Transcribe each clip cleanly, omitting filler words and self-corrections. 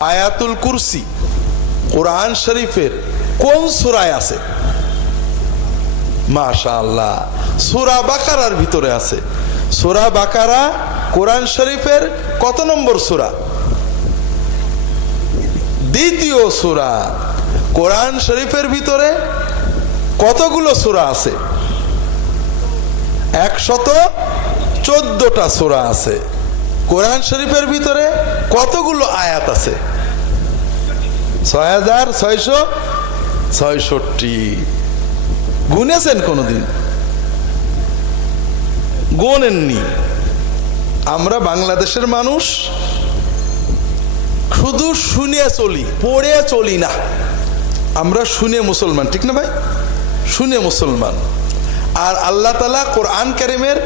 আয়াতুল কুরসি কোরআন শরীফের কোন সূরায় আছে? মাশাআল্লাহ, সূরা বাকারার ভিতরে আছে। সূরা বাকারা কোরআন শরীফের কত নম্বর সূরা? দ্বিতীয় সূরা। কোরআন শরীফের ভিতরে কতগুলো সূরা আছে? 114টা সূরা আছে। কোরআন শরীফের ভিতরে কতগুলো আয়াত আছে? 6666। গুনেছেন কোনদিন? গোনেননি। আমরা বাংলাদেশের মানুষ শুধু শুনে চলি, পড়ে চলি না। আমরা শুনে মুসলমান, ঠিক না ভাই? শুনে মুসলমান। আর আল্লাহ তাআলা কোরআন কারীমের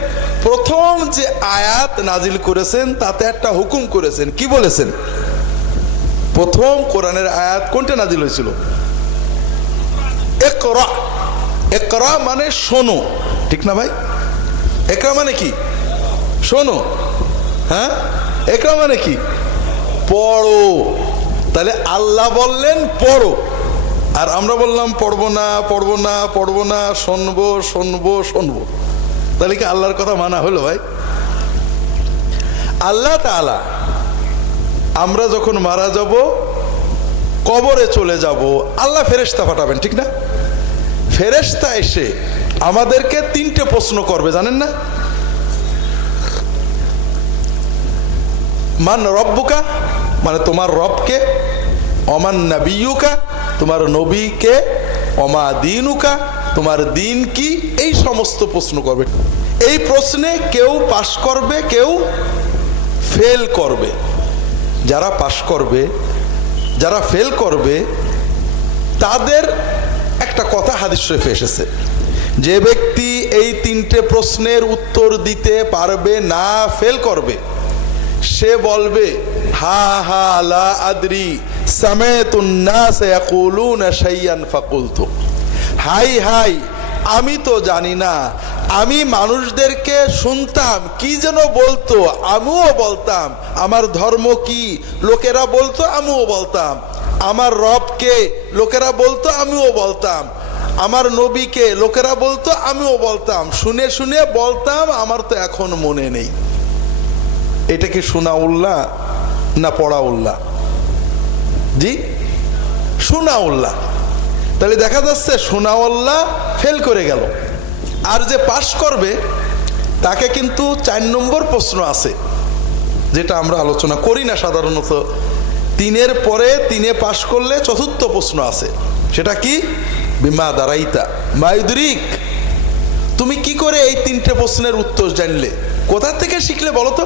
প্রথম যে আয়াত নাজিল করেছেন তাতে একটা হুকুম করেছেন। কি বলেছেন? প্রথম কোরআনের আয়াত কোনটা নাজিল হয়েছিল? ইকরা। ইকরা মানে শোনো, ঠিক না ভাই? ইকরা মানে কি? শোনো। হ্যাঁ, ইকরা মানে কি? পড়ো। তাহলে আল্লাহ বললেন পড়ো, আর আমরা বললাম পড়বো না, পড়বো না, পড়বো না, শুনবো শুনবো শুনবো। তাহলে কি আল্লাহর কথা মানা হলো ভাই? আল্লাহ তাআলা আমরা যখন মারা যাব, কবরে চলে যাব, আল্লাহ ফেরেশতা পাঠাবেন, ঠিক না? ফেরেশতা এসে আমাদেরকে 3টে প্রশ্ন করবে, জানেন না? মান রব্বুকা মানে তোমার রবকে, অমান নাবিয়ুকা তোমার নবীকে, অমা দীনুকা তোমার দিন কি, এই সমস্ত প্রশ্ন করবে। এই প্রশ্নে কেউ পাশ করবে, কেউ ফেল করবে। যারা পাশ করবে, যারা ফেল করবে, তাদের একটা কথা হাদিস শরীফে এসেছে, যে ব্যক্তি এই 3টে প্রশ্নের উত্তর দিতে পারবে না, ফেল করবে, সে বলবে হা হা লা আদরি সামাতুন নাস ইয়াকুলুনা শাইয়ান ফাকুলতু। হাই হাই, আমি তো জানি না, আমি মানুষদেরকে শুনতাম কি যেন বলতো, আমিও বলতাম। আমার ধর্ম কি লোকেরা বলতো, আমিও বলতাম। আমার রবকে লোকেরা বলতো, আমিও বলতাম। আমার নবীকে লোকেরা বলতো, আমিও বলতাম। শুনে শুনে বলতাম, আমার তো এখন মনে নেই। এটা কি শোনা উল্লাহ না পড়া উল্লাহ? জি, শোনা উল্লাহ। তাহলে দেখা যাচ্ছে শোনা উল্লাহ ফেল করে গেল। আর যে পাশ করবে তাকে কিন্তু 4 নম্বর প্রশ্ন আছে, যেটা আমরা আলোচনা করি না সাধারণত। 3-এর পরে 3-এ পাশ করলে 4র্থ প্রশ্ন আছে। সেটা কি? বিমা দারাইতা মায়ুদরিক, তুমি কি করে এই 3টে প্রশ্নের উত্তর জানলে, কোথা থেকে শিখলে বলো তো?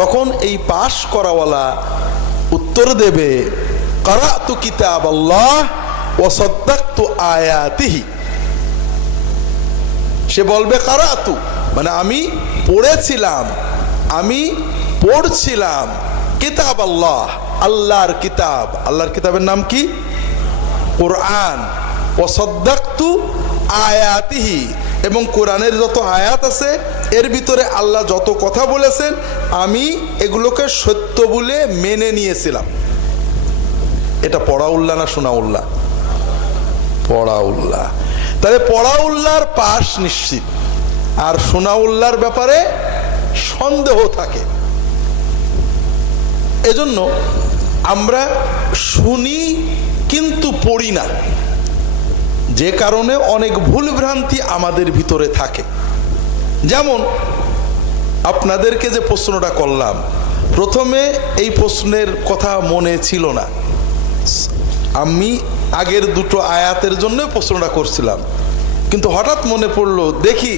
তখন এই পাশ করাওয়ালা উত্তর দেবে কারাতু কিতাবাল্লাহ ওয়া সাদ্দাকতু আয়াতিহি। সে বলবে কারাতু মানে আমি পড়েছিলাম, আমি পড়ছিলাম কিতাবাল্লাহ, আল্লাহর কিতাব। আল্লাহর কিতাবের নাম কি? কোরআন। ওয়া সাদ্দাকতু আয়াতিহি, এবং কোরআনের যত আয়াত আছে এর ভিতরে আল্লাহ যত কথা বলেছেন আমি এগুলোকে সত্য বলে মেনে নিয়েছিলাম। এটা পড়া উল্লাহ না শোনা উল্লাহ? পড়া উল্লাহ। তাহলে পড়া উল্লাহর পাশ নিশ্চিত, আর শোনা উল্লাহর ব্যাপারে সন্দেহ থাকে। এজন্য আমরা শুনি কিন্তু পড়ি না, যে কারণে অনেক ভুল ভ্রান্তি আমাদের ভিতরে থাকে। যেমন আপনাদেরকে যে প্রশ্নটা করলাম, প্রথমে এই প্রশ্নের কথা মনে ছিল না। আমি আগের 2টো আয়াতের জন্য প্রশ্নটা করছিলাম, কিন্তু হঠাৎ মনে পড়লো, দেখি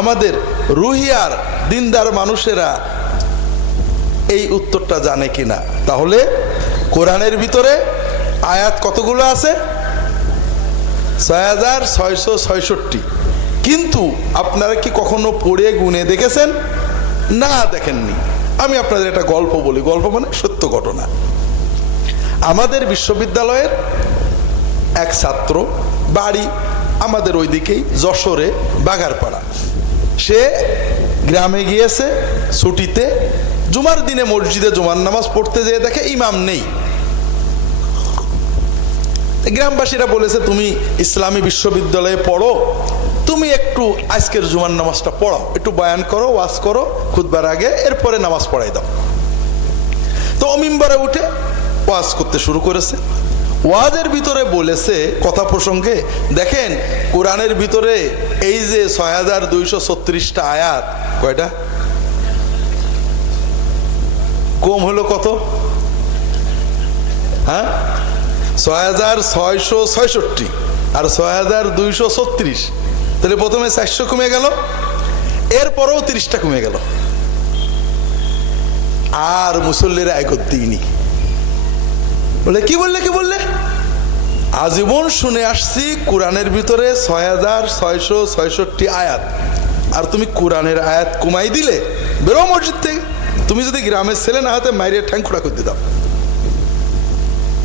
আমাদের রুহিয়ার দিনদার মানুষেরা এই উত্তরটা জানে কিনা। তাহলে কোরআনের ভিতরে আয়াত কতগুলো আছে? 6666। কিন্তু আপনারা কি কখনো পড়ে গুনে দেখেছেন? না, দেখেননি। আমি আপনাদের একটা গল্প বলি, গল্প মানে সত্য ঘটনা। আমাদের বিশ্ববিদ্যালয়ের এক ছাত্র, বাড়ি আমাদের ওইদিকেই যশোরে বাগারপাড়া, সে গ্রামে গিয়েছে ছুটিতে, জুমার দিনে মসজিদে জুমার নামাজ পড়তে যেয়ে দেখে ইমাম নেই। গ্রামবাসীরা বলেছে, তুমি ইসলামী বিশ্ববিদ্যালয়ে পড়ো, তুমি একটু আজকের জুমার নামাজটা পড়াও, একটু বয়ান করো, ওয়াজ করো খুতবার আগে, এরপরে নামাজ পড়াই দাও। তো মিম্বরে উঠে ওয়াজ করতে শুরু করেছে। ওয়াজের ভিতরে বলেছে কথা প্রসঙ্গে, দেখেন কোরআনের ভিতরে এই যে ৬,২৩৬টা আয়াত, কয়টা কম হলো কত? হ্যাঁ, ৬,৬৬৬ আর ৬,২৩৬। তাহলে প্রথমে ৪০০ কমে গেল, এরপরেও ৩০টা কমে গেল। আর মুসল্লিরা একদিনই বলে, কি বললে? আজীবন শুনে আসছি কোরআনের ভিতরে ৬,৬৬৬ আয়াত, আর তুমি কোরআনের আয়াত কমাই দিলে, বেরো মসজিদ থেকে। তুমি যদি গ্রামের ছেলে না হাতে মাইরে ঠ্যাং খোঁড়া করে দাও।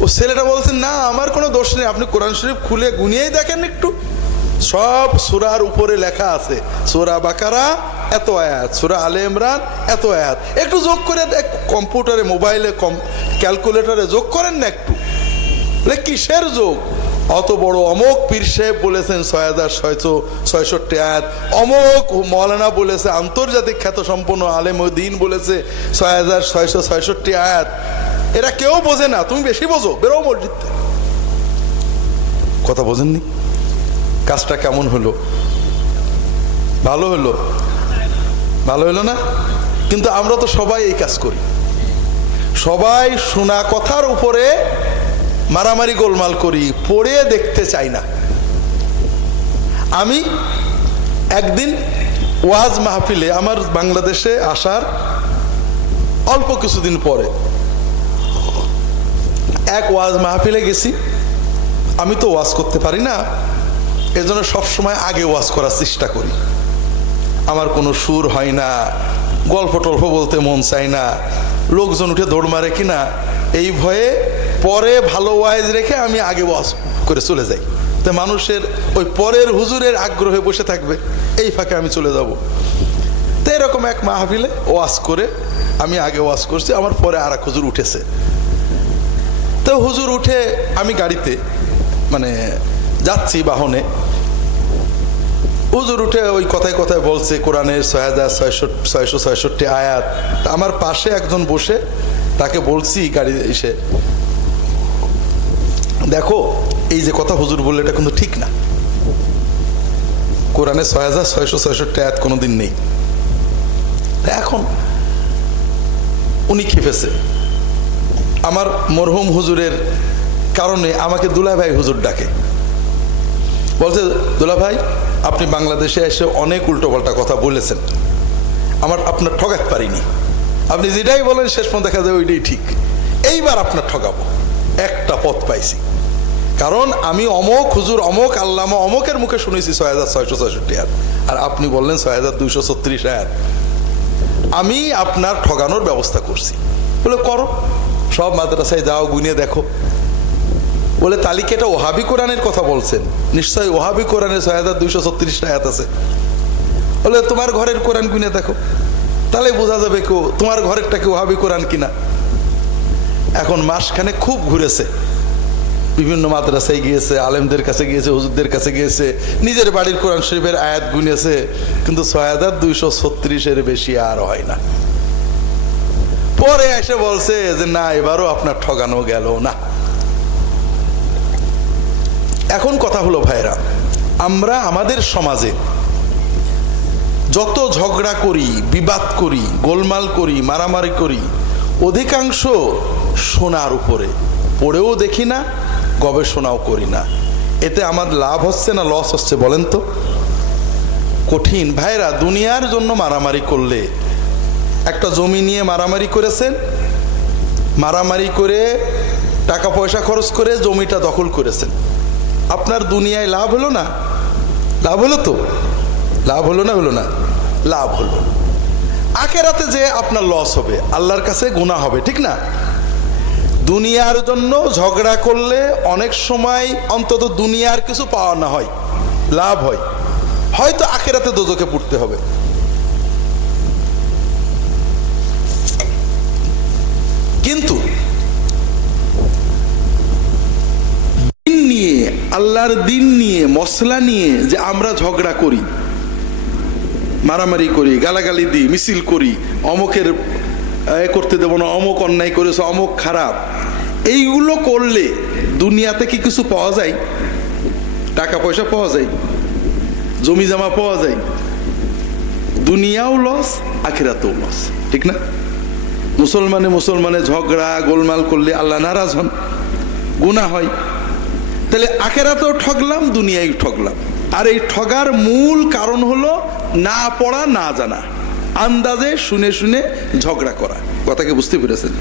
ও ছেলেটা বলছে, না আমার কোনো দোষ নেই, আপনি কোরআন শরীফ খুলে গুনিয়েই দেখেন একটু, সব সূরার উপরে লেখা আছে, সূরা বাকারা এত আয়াত, সূরা আলে ইমরান এত আয়াত, একটু যোগ করে কম্পিউটারে, মোবাইলে, ক্যালকুলেটরে যোগ করেন না একটু। কিসের যোগ? অত বড় অমোক পীর সাহেব বলেছেন ৬,৬৬৬ আয়াত, অমোক মৌলানা বলেছে, আন্তর্জাতিক খ্যাত সম্পন্ন আলেমউদ্দিন বলেছে ৬,৬৬৬ আয়াত। এরা কেউ বোঝে না, তুমি বেশি বোঝো, বেরো মসজিদ। কথা বোঝেননি? কাজটা কেমন হলো? ভালো হলো? ভালো হলো না? কিন্তু আমরা তো সবাই এই কাজ করি, সবাই শোনা কথার উপরে মারামারি গোলমাল করি, পড়ে দেখতে চাই না। আমি একদিন ওয়াজ মাহফিলে, আমার বাংলাদেশে আসার অল্প কিছুদিন পরে এক ওয়াজ মাহফিলে গেছি। আমি তো ওয়াজ করতে পারি না, এজন্য সবসময় আগে ওয়াজ করার চেষ্টা করি। আমার কোনো সুর হয় না, গল্প টল্প বলতে মন চায় না, লোকজন উঠে দৌড় মারে কিনা এই ভয়ে পরে ভালো ওয়াজ রেখে আমি আগে ওয়াজ করে চলে যাই। তো মানুষের ওই পরের হুজুরের আগ্রহে বসে থাকবে, এই ফাঁকে আমি চলে যাব। তো এরকম এক মাহফিলে ওয়াজ করে আমি আগে ওয়াজ করছি, আমার পরে আর এক হুজুর উঠেছে। তো হুজুর উঠে আমি গাড়িতে মানে যাচ্ছি বাহনে, হুজুর উঠে ওই কথায় কথায় বলছে কোরআনের ৬,৬৬৬ আয়াত। আমার পাশে একজন বসে, তাকে বলছি গাড়ি এসে, দেখো এই যে কথা হুজুর বললে এটা কিন্তু ঠিক না, কোরআনে ৬,৬৬৬ আয়াত কোনোদিন নেই। এখন উনি খেপেছে। আমার মরহুম হুজুরের কারণে আমাকে দুলা ভাই হুজুর ডাকে, বলছে, দুলা ভাই আপনি বাংলাদেশে এসে অনেক উল্টোপাল্টা কথা বলেছেন, আপনার ঠকাতে পারিনি, আপনি যেটাই বলেন শেষ পর্যন্ত দেখা যায় ওইটাই ঠিক, এইবার আপনার ঠকাবো, একটা পথ পাইছি। কারণ আমি অমোক হুজুর, অমোক আল্লামা, অমোকের মুখে শুনেছি ৬,৬৬৬ আয়াত, আর আপনি বললেন ৬,২৩৬ আয়াত। আমি আপনার ঠগানোর ব্যবস্থা করছি। বলে করো, সব মাদ্রাসায় যাও, গুনিয়ে দেখো। বলে তালিকাটা ওহাবি কোরআনের কথা বলছেন, নিশ্চয়ই ওহাবি কোরআনে ৬,২৩৬ আয়াত আছে। বলে তোমার ঘরের কোরআন গুনিয়ে দেখো, তাহলে বোঝা যাবে কেউ তোমার ঘরেরটা কি ওহাবি কোরআন কিনা। এখন মাসখানে খুব ঘুরেছে, বিভিন্ন মাদ্রাসায় গিয়েছে, আলেমদের কাছে গিয়েছে, হুজুরদের কাছে গিয়েছে, নিজের বাড়ির কোরআন শরীফের আয়াত গুনিয়েছে, কিন্তু ৬,২৩৬ বেশি আর হয় না। পরে এসে বলছে যে না, এবারও আপনার ঠগানো গেল না। এখন কথা হলো ভাইরা, আমরা আমাদের সমাজে যত ঝগড়া করি, বিবাদ করি, গোলমাল করি, মারামারি করি, অধিকাংশ শোনার উপরে, পড়েও দেখি না, গবেষণাও করি না। এতে আমার লাভ হচ্ছে না লস হচ্ছে বলেন তো? কঠিন ভাইরা। দুনিয়ার জন্য মারামারি করলে, একটা জমি নিয়ে মারামারি করেছেন, মারামারি করে টাকা পয়সা খরচ করে জমিটা দখল করেছেন, আপনার দুনিয়ায় লাভ হলো না? লাভ হলো তো? লাভ হলো না? হলো না? লাভ হলো। আখেরাতে যে আপনার লস হবে, আল্লাহর কাছে গুনাহ হবে, ঠিক না? দুনিয়ার জন্য ঝগড়া করলে অনেক সময় অন্তত দুনিয়ার কিছু পাওয়া না হয়, লাভ হয়, হয়তো আখেরাতে দোজখে পড়তে হবে। কিন্তু দিন নিয়ে, আল্লাহর দিন নিয়ে, মসলা নিয়ে যে আমরা ঝগড়া করি, মারামারি করি, গালাগালি দিই, মিছিল করি, অমুকের করতে দেবো না, অমুক অন্যায় করেছে, অমুক খারাপ, এইগুলো করলে দুনিয়াতে কি কিছু পাওয়া যায়? টাকা পয়সা পাওয়া যায়, জমি জমা পাওয়া যায়, দুনিয়াও লস, আখিরাতেও লস, ঠিক না? মুসলমানে ঝগড়া গোলমাল করলে আল্লাহ নারাজ হন, গুনাহ হয়। তাহলে আখিরাতেও ঠকলাম, দুনিয়ায় ঠকলাম। আর এই ঠগার মূল কারণ হলো না পড়া, না জানা, আন্দাজে শুনে শুনে ঝগড়া করা। কথাকে বুঝতে পেরেছেন?